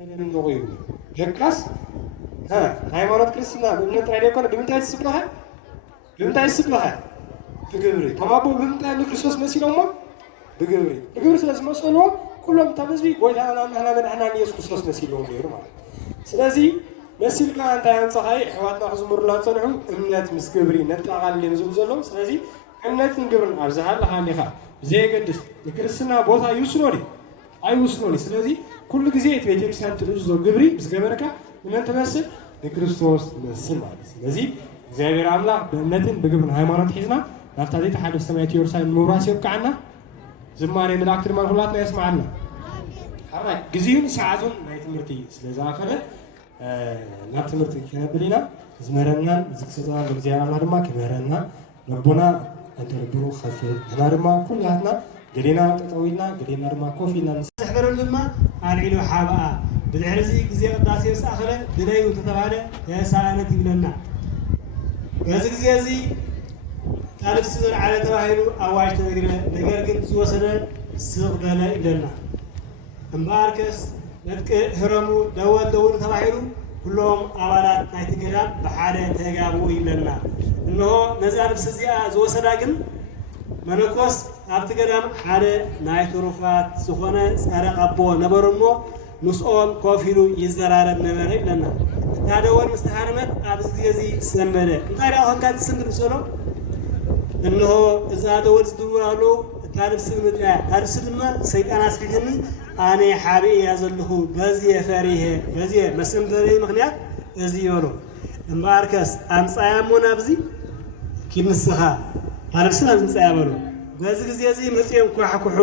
ተደንቆዩ ደቃስ ሃይማኖት ክርስትና በእምነት ላይ ደቆነ በምንታይ ተስብለሃል በምንታይ ተስብለሃል በግብሪ ተማቦ በምንታይ ክርስቶስ መስሎሞ በግብሪ ስለዚህ መስሎ ሁሉም ተመዝቢ ጎይታና እና መድኃኒና ኢየሱስ ክርስቶስ መስሎ ነው ማለት ስለዚህ መስልካ አንተ ያንጸኻይ ህዋትና ዝምሩላ ጽንዑ እምነት ምስ ግብሪ ነጣቃል ለምዝብ ዘሎ ስለዚህ እምነትን ግብርን አብዛሃል ሃኒኻ ዘይገድስ ክርስትና ቦታ ይውስኖሪ አይውስኖሪ ስለዚህ ኩሉ ጊዜ ቤተክርስቲያን ትልጅ ዘው ግብሪ ምስገበረካ ምን ተመስል ለክርስቶስ መስል ማለት ስለዚህ እግዚአብሔር አምላክ በእምነትን በግብርን ሃይማኖት ሒዝና ናፍታ ዘይት ሓደ ሰማያት ኢየሩሳሌም ምብራስ ይብቃና ዝማሬ መላእክት ድማ ሁላትና ያስማዓልና አራይ ግዚዩን ሰዓቱን ናይ ትምህርቲ ስለዛፈለ ናብ ትምህርቲ ከነብሊና ዝመረናን ዝክሰታ እግዚአብሔር አምላክ ድማ ከመረና ልቦና እንተርብሩ ኸፍ እና ድማ ኩላትና ገሌና ተጠዊልና ገሌና ድማ ኮፊና ንስሕበረሉ ድማ አልዒሉ ሓብአ ብድሕሪዚ ግዜ ቅዳሴ ሳኸለ ድለዩ ተተባለ የሳአነት ይብለና በዚ ግዜ እዚ ታልፍስ ዝለዓለ ተባሂሉ አዋጅ ተነግረ ነገር ግን ዝወሰነ ስቕበለ ይብለና እምበኣርከስ ነጥቂ ህረሙ ደወል ተባሂሉ ኩሎም አባላት ናይቲ ገዳም ብሓደ ተጋብኡ ይብለና እንሆ ነዛ ልብሲ እዚኣ ዝወሰዳ ግን መነኮስ ኣብቲ ገዳም ሓደ ናይ ትሩፋት ዝኾነ ጸረቕ ኣቦ ነበሩ እሞ ምስኦም ኮፍ ኢሉ ይዘራረብ ነበረ ይብለና እታ ደወል ምስ ተሃርመት ኣብዚ ግዜ እዚ ሰመደ እንታይ ደኣ ኮንካ ትስምድ ምስሎ እንሆ እዛ ደወል ዝድውላሉ እታ ልብሲ ምጥያ እታ ልብሲ ድማ ሰይጣን ኣስፊትኒ ኣነ ሓቢእ እያ ዘለኹ በዚየ ፈሪሄ በዚየ መስንበሪ ምክንያት እዚ ይበሎ እምበኣርከስ ኣምፃያ እሞ ናብዚ ኪንስኻ ታልብሲ ናብ ምፃያ በሎ በዚ ግዜ እዚ መፅኦም ኩሓኩሑ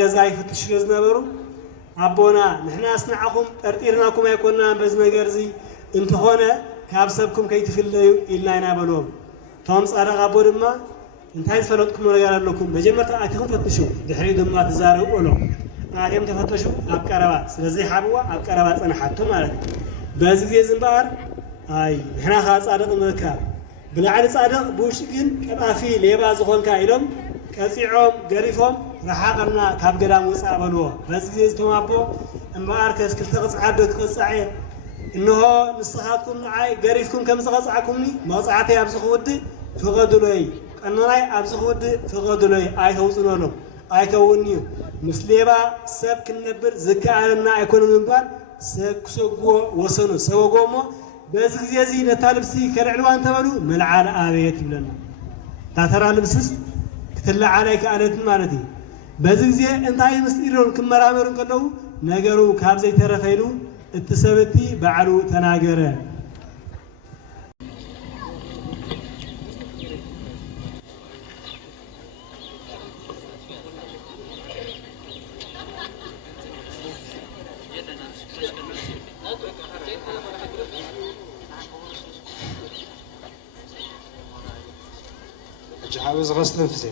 ገዛ ይፍትሽ ዝነበሩ ኣቦና ንሕና ስንዓኹም ጠርጢርናኩም ኣይኮንናን በዚ ነገር እዚ እንትኾነ ካብ ሰብኩም ከይትፍለዩ ኢልና ኢና በልዎም እቶም ጻድቕ ኣቦ ድማ እንታይ ዝፈለጥኩም ነገር ኣለኩም መጀመርታ ኣትኹም ፈትሹ ድሕሪ ድማ ትዛረቡ በሎም ኣትዮም ተፈተሹ ኣብ ቀረባ ስለዚ ሓብዋ ኣብ ቀረባ ፀናሓቶ ማለት እዩ በዚ ግዜ እዚ እምበኣር ኣይ ንሕና ኸ ጻድቕ ንበካ ብላዕሊ ጻድቕ ብውሽጢ ግን ቀጣፊ ሌባ ዝኾንካ ኢሎም ቀፂዖም ገሪፎም ረሓቐና ካብ ገዳም ውፃእ በልዎ በዚ ግዜ እቶም ኣቦ እምበኣርከስ ክልተ ቅፅዓት ዶ ክቅፅዕ እየ እንሆ ንስኻትኩም ንዓይ ገሪፍኩም ከም ዝቐፅዓኩምኒ መቕፃዕተይ ኣብ ዝኽውድእ ፍቐዱለይ ቀኖናይ ኣብ ዝኽውድእ ፍቐዱለይ ኣይተውፅኖሎም ኣይከውን እዩ ምስ ሌባ ሰብ ክንነብር ዝከኣለና ኣይኮነን እምበር ሰብ ክሰግዎ ወሰኑ ሰበጎ እሞ በዚ ግዜ እዚ ነታ ልብሲ ከልዕልዋ እንተበሉ መልዓለ ኣበየት ይብለና ታተራ ልብስስ ክትለዓለ ኣይከኣለትን ማለት እዩ በዚ ግዜ እንታይ ምስጢሮም ክመራመሩ ከለዉ ነገሩ ካብ ዘይተረፈ ኢሉ እቲ ሰበቲ ባዕሉ ተናገረ جعبز غسل نفسي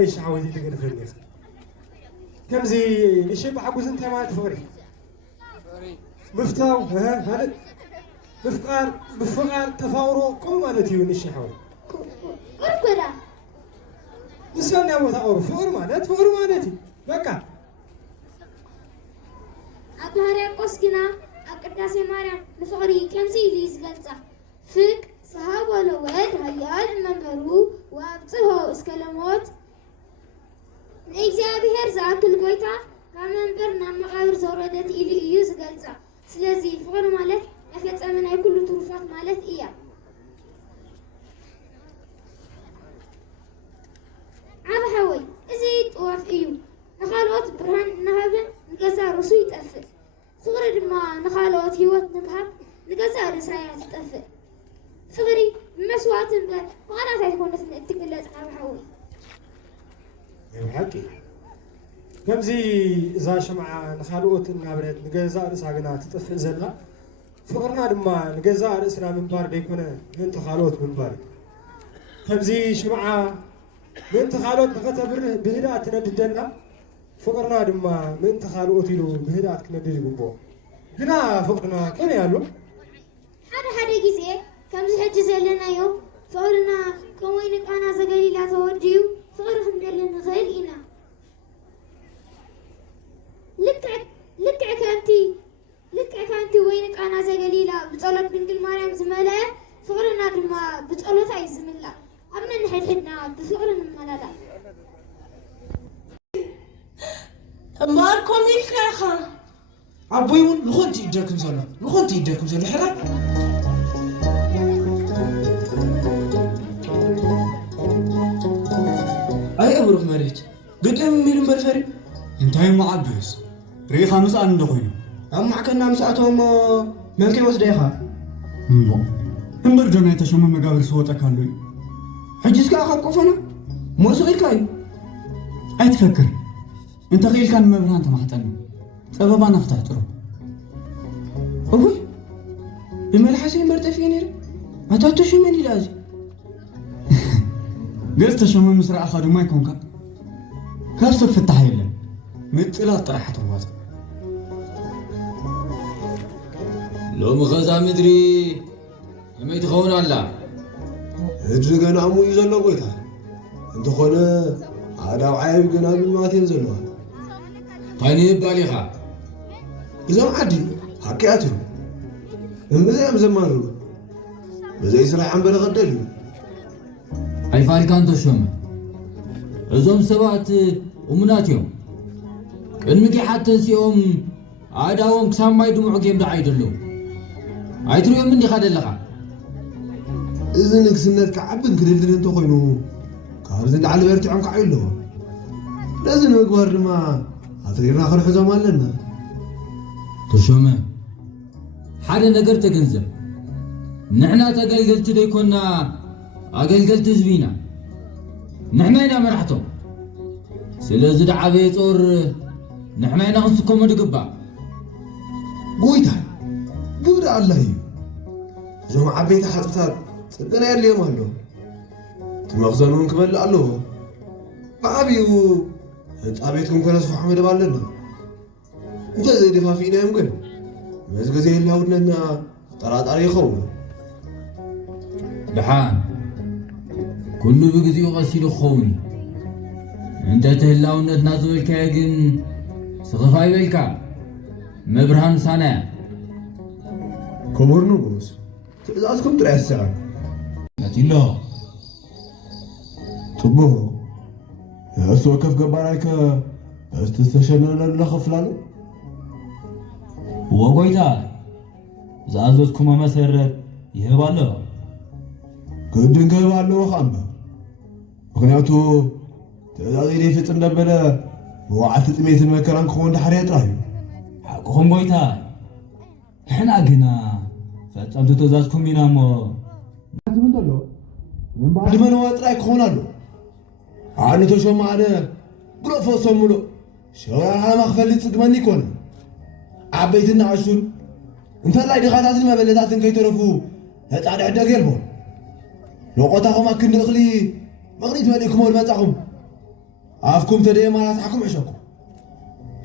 ناري شعوذي تقدر فيني كم زي الشيء بحجوز أنت ما تفكري مفتاو هذا بفقار تفاورو كم مالتي ونشي حول أركضا نسألني أبو تأور فقر مالتي بكا أبو هريا قسكنا أكتاسي مريم نفقري كم زي ليز قلتا فك صحاب ولا ولد هيال منبرو وابصه اسكلموت እግዚአብሔር ዘአክል ጎይታ ከመንበር ናብ መቃብር ዘወረደት ኢሉ እዩ ዝገልጻ ስለዚ ፍቅሪ ማለት ነፈጸመ ናይ ኩሉ ትሩፋት ማለት እያ ዓብ ሓወይ እዚ ጥዋፍ እዩ ንኻልኦት ብርሃን እናሃብን ንገዛ ርእሱ ይጠፍእ ፍቅሪ ድማ ንኻልኦት ሂወት ንክሃብ ንገዛ ርእሳያ ትጠፍእ ፍቅሪ መስዋዕት እምበር ብቃላት ኣይኮነትን እትግለጽ ዓብ ሓወይ حقي كم زي إذا شمع نخالوت النابرة نجزاء رسالنا تطفئ زلا فقرنا دما نجزاء رسنا من بار ديكونا من تخالوت من بار كم زي شمع من تخالوت نختبر بهدات نددنا فقرنا دما من تخالوت يلو بهدات كندد جنبو هنا فقرنا كم يالو حدا جزء كم زي حج زلنا يوم فقرنا كم وينك أنا زغلي لا توديو فقر خندل نخيل إنا لك كانتي وينك أنا زغليلا بتصلت بنت مريم زملا فقرنا دما بتصلت أي زملا أبنا نحدنا بفقرنا ملالا ماركم يكرخا عبويون لخنتي يدركم زلا حرام أي أبروك مريت قدام ميلون برفري انتهي معبس ريخا مسأل ندخوينو أما كنا مسأتهم من كي وسديخا مو انبر جمعي تشمم مقابر سووتا كالوي حجز كاخا قفنا مو سغيل كاي أي تفكر انت غيل كان مبرهان تمحتنو سببا نفتح ترو أبوي بملحسين برتفيني أتاتو شمني لازم قلت تشمم مسرع أخذ ما يكون كا كارسو فتح يلا متلا طرحت وواز لو مخزا مدري ما يتخون الله እድሪ ገና ሙይ ዘሎ ጎይታ እንተኾነ ዓዳው ዓይብ ገና ብማት ዘለዋ ታይኒ ባሊኻ እዞም ዓዲ ሓቂያት እዩ እምዘም ዘማሩ በዘይ ስራሕ አንበረ ቀደል እዩ ኣይፋልካ እንተሾመ እዞም ሰባት እሙናት እዮም ቅድሚ ጌሓት ተንሲኦም ኣዳዎም ክሳብ ማይ ድሙዑ ጌም ደዓ ይደለዉ ኣይትሪኦም እንዲኻ ደለኻ እዚ ንግስነት ክዓብን ክድልድል እንተኾይኑ ካብዚ ንላዕሊ በርቲዖም ክዓዩ ኣለዎ ነዚ ንምግባር ድማ ኣትሪርና ክንሕዞም ኣለና ተሾመ ሓደ ነገር ተገንዘብ ንሕና ተገልገልቲ ደይኮና ኣገልገልቲ ህዝቢ ኢና ንሕና ኢና መራሕቶም ስለዚ ደዓበየ ጦር ንሕና ኢና ክንስከሞ ድግባእ ጎይታ ግብሪ ኣላ እዩ እዞም ዓበይቲ ሓፅብታት ጽድቅና የድልዮም ኣሎ እቲ መኽዘን እውን ክበልዕ ኣለዎ ብዓብኡ ህንፃ ቤትኩም ከነስፍሖ መደብ ኣለና እንተዘይደፋፊእናዮም ግን መዚ ግዜ ህላውነትና ጠራጣሪ ይኸውን ድሓን ኩሉ ብግዚኡ ቀሲሉ ክኸውን እንተ እቲ ህላውነትና ዝበልካዮ ግን ስኽፋ ይበልካ መብርሃን ምሳና እያ ክቡር ንጉስ ትእዛዝኩም ጥራይ ኣስዕር ነቲሎ ጽቡቕ እሱ ከፍ ገባራይከ እስቲ ዝተሸነነሉ ለኸፍላሉ ወጎይታ ዝኣዘዝኩሞ መሰረት ይህብ ኣሎ ግድን ክህብ ኣለዎ ኸ እምበር ምክንያቱ ትእዛዘይ ደይፍፅም ደበለ ብዋዕቲ ጥሜትን መከራን ክኸውን ዳሕርየ ጥራሕ እዩ ሓቅኹም ጎይታ ንሕና ግና ፈጸምቲ ትእዛዝኩም ኢና እሞ ዝምን ኣሎ ድመነዋ ጥራይ ክኸውን ኣሎ ኣነ ተሾመ ኣነ ጉረፎ ሰሙሎ ሸውራን ዓለማ ክፈልጥ ጽግመኒ ይኮነ ዓበይትን ንኣሽቱን እንተላይ ድኻታትን መበለታትን ከይተረፉ ነፃ ድዕደግ የልቦ ንቆታኹም ኣክንዲ እኽሊ መቕኒት መሊእኩሞ ድመጻኹም أفكم تدي ما نسحكم عشاكم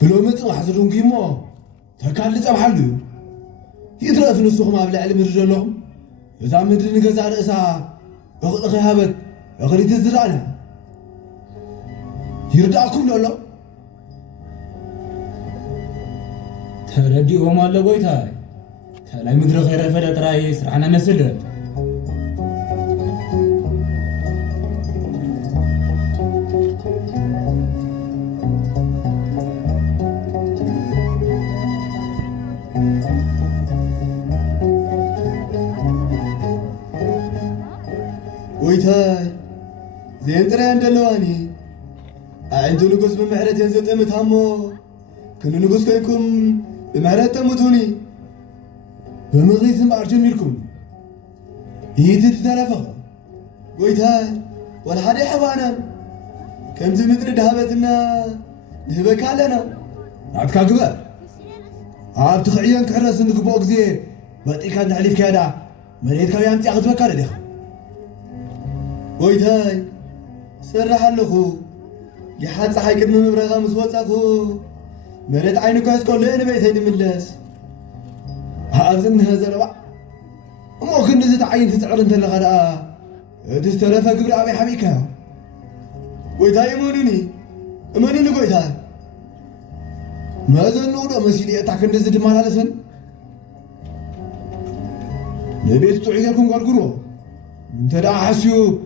بلو متو حزرون قيمو تكالي تبحلو يدرأ في نسوكم أبلع علم الرجالهم إذا مدري نقزع رأسا أغلق هابت أغريد الزرعنا يردعكم لألا تردي وما اللي قويتاي تلاي مدري غير فلت رايس رحنا نسلت ويتاي زين ترى عند اللواني أنتو نقص بمحرة ينزل تمت همو كنو نقص كيكم بمحرة تموتوني بمغيث بأرجل ميركم يدر ترفق ويتاي والحادي حوانا كم زمدر دهبتنا دهبك علينا عدك أكبر عبد خعيان كحرس عندك بوك زي بطيك عند حليف كذا مريت كويان تأخذ بكالة ده ويتاي سرح اللخو لحد صحي كد من مبرغة مسوطاكو مريت عينك هسكو لين بيتين ملس هذا هذا ربع ممكن نزت عين تسعر انت لغدا تسترفى قبل أبي حبيكا ويتاي امونوني ويتاي ماذا نقول مسيلي اتاكن نزد مال لسن لبيت تعيركم قرقرو انت دا حسيو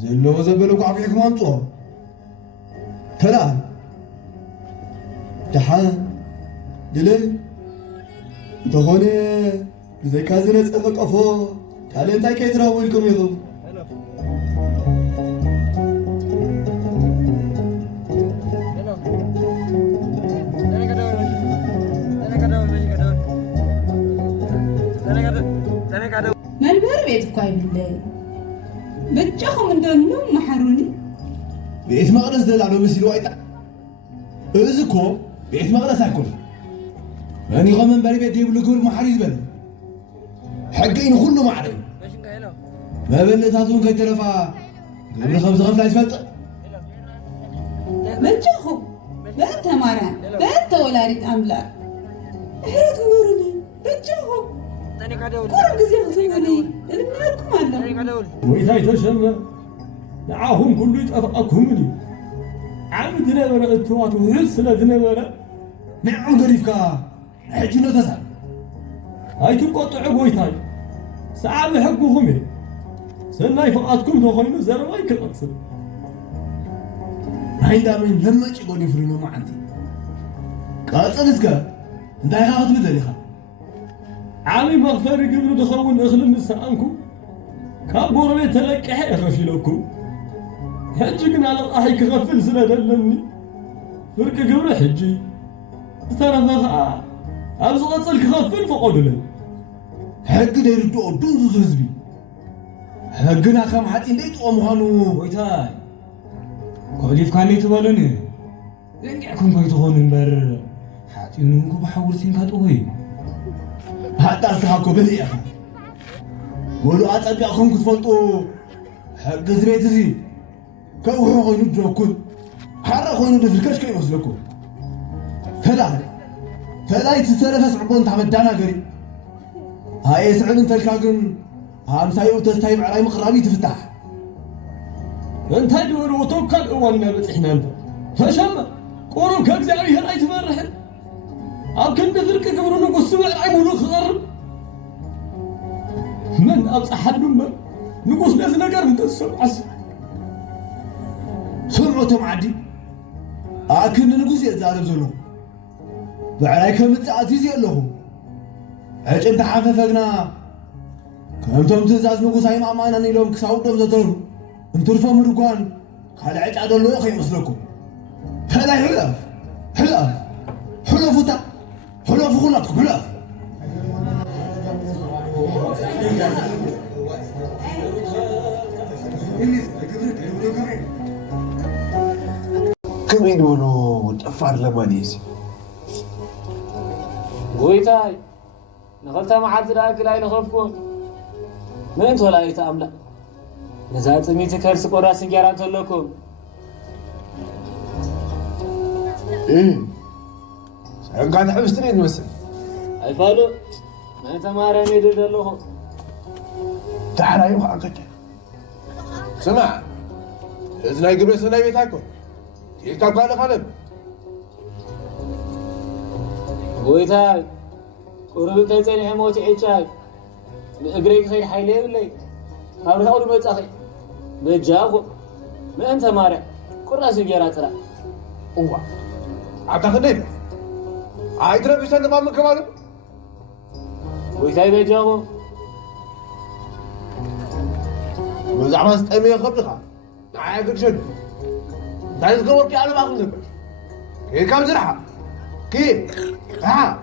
زلو زبلو قعبيكم انطو تلا دحان دلي تخوني زي كازنة صفق أفو تعالي انتاي كي تراويلكم يضو መልበር ቤት እኮ አይደለም በጫኹም እንደኑ መሐሩኒ ቤት መቅደስ ደላሎ መስሉ አይጣ እዝኮ ቤት መቅደስ አይኮን እኔ ቆመን በሪ ቤት ይብሉ ግብር መሐሪ ይበል حقين كله معري ما بلتاتون كي تلفا قبل 5 غفلة يتفلت بنجخو بنت ماران بنت ولاريت أملاك حيرت ورني بنجخو كورم قزي غفوني اللي منالكم عنا وإذا يتشمع نعاهم كله يتأفقكمني عمد نبرا التوات وهرسلة نبرا نعم قريفكا حجنا تسعى هاي تقطع بويتاي ساعة حقكم سناي فقاتكم تخينوا زرماي كرقص هاي دامين لما تشقون يفرنوا ما عندي قاصل اسكا انت خاطر بدليخا عامي مغفر قبل دخلوا نخل نسانكم كابور بيت تلقح يخفيلكم حجكن على الضحك كغفل سنه دلني فرق قبل حجي ترى أبز غصل كخفل فقود لي حق دير دو دونزو حزبي حقنا كم حتى نديت أمهانو ويتاي كوليف كان يتبالوني لنجعكم كنت هون نبر حتى ينونكو بحاول سينكاتوهي حتى أصحابكو بلي أخي ولو أتبعكم كتفلتو حق زبيت زي كوهو غينو دروكو حرق غينو دفلكش كي مسلكو فلا يتسرف صعبون تعمدانا قري هاي سعود انت الكاغن هام سايو تستايب على مقرابي تفتح انت دور وتوكل وانا بتحنا انت فشم قورو كاغزاوي هاي تفرح اكن دفرك قبرو نقص على مولو خضر من ابصح حد من نقص ناس نقر انت السبعس سمعتهم عدي اكن نقص يزارب زلو بعلاي كم تعاتيز يلهو عجب تحاففنا كمتم تزاز نقص هاي معمانا نيلوم كساودهم زترو انترفوا مرقان قال عجب لو خي مسلكم هلا حلفوتا حلف خلطكم حلف كم يقولوا تفعل لمانيز ويتاي نغلتا معاد راك لا يخفكون من انتو لا يتأملا نزات ميت كرس قراس جيران تلكم سأنك تحبستني تمثل ኣይፋሉጥ ናይ ተማርያ ነድድ ኣለኹ تعال أيوة عنك سمع إذا قبل سنة بيتاكل تلك قال خالد ጎይታይ ቁርብ ተጸኒዐ ሞት ዒጫይ ብእግረይ ክኸይድ ሓይለ የብለይ ካብ ርሕቑ መጻኺ በጃኹ ምእንተ ማርያም ቁራሲ ጌራ ጥራ እዋ ዓብታ ክንደይ ኣይትረቢሰኒ ማም ከባሉ ጎይታይ በጃኹ ብዛዕባ ዝጠመየ ከብድኻ ንዓይ ግድሸዱ እንታይ ዝገበርኩ ኣለ ማኽም ነበር ከይድካብ ዝረሓ كيف؟ ها